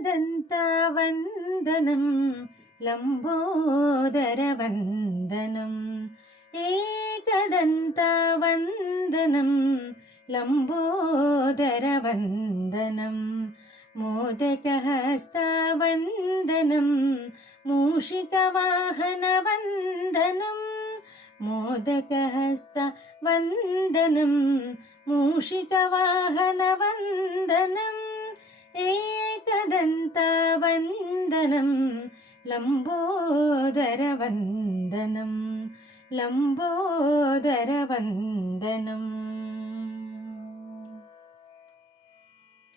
एकदन्तवन्दनं लम्बोदरवन्दनं एकदन्तवन्दनं लम्बोदरवन्दनं मोदकहस्तवन्दनं मूषिकवाहनवन्दनं मोदकहस्तवन्दनं मूषिकवाहनवन्दनम् एकदन्तवन्दनं लम्बोदरवन्दनं लम्बोदरवन्दनम्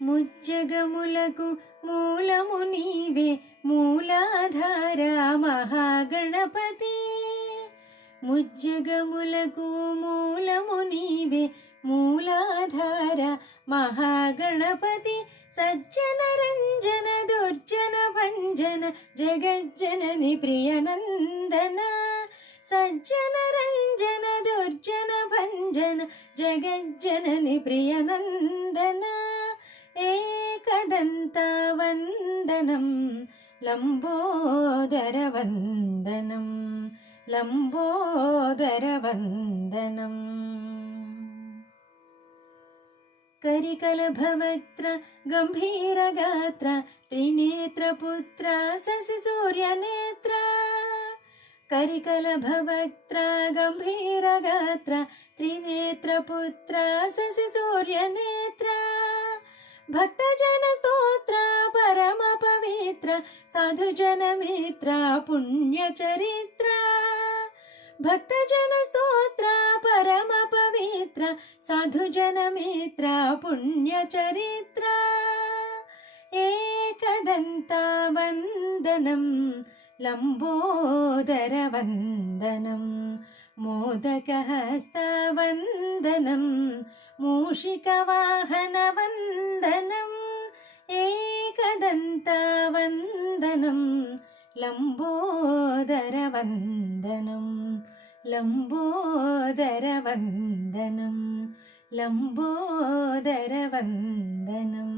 ముజ్జగములకు మూలము నీవే మూలాధార మహాగణపతి ముజ్జగములకు మూలము నీవే మూలాధార మహాగణపతి సజ్జన రంజన దుర్జన భంజన జగజ్జనని ప్రియనందన సజ్జన రంజన దుర్జన భంజన జగజ్జనని ప్రియనందన एकदन्तवन्दनं लम्बोदरवन्दनं लम्बोदरवन्दनम् करिकलभवक्त्र गम्भीरगात्र त्रिनेत्रपुत्र शशिसूर्यनेत्र करिकलभवक्त्र गम्भीरगात्र त्रिनेत्रपुत्र शशिसूर्यनेत्र भक्तजन स्तोत्र परम पवित्र साधुजन मित्र पुण्यचरित्र भक्तजन स्तोत्र परम पवित्र साधुजन मित्र पुण्यचरित्र एकदन्तवन्दनं लम्बोदरवन्दनं मोदकहस्तवन्दनं मूषिकवाहनवन्दनम् एकदन्तवन्दनं लम्बोदरवन्दनं लम्बोदरवन्दनं लम्बोदरवन्दनम्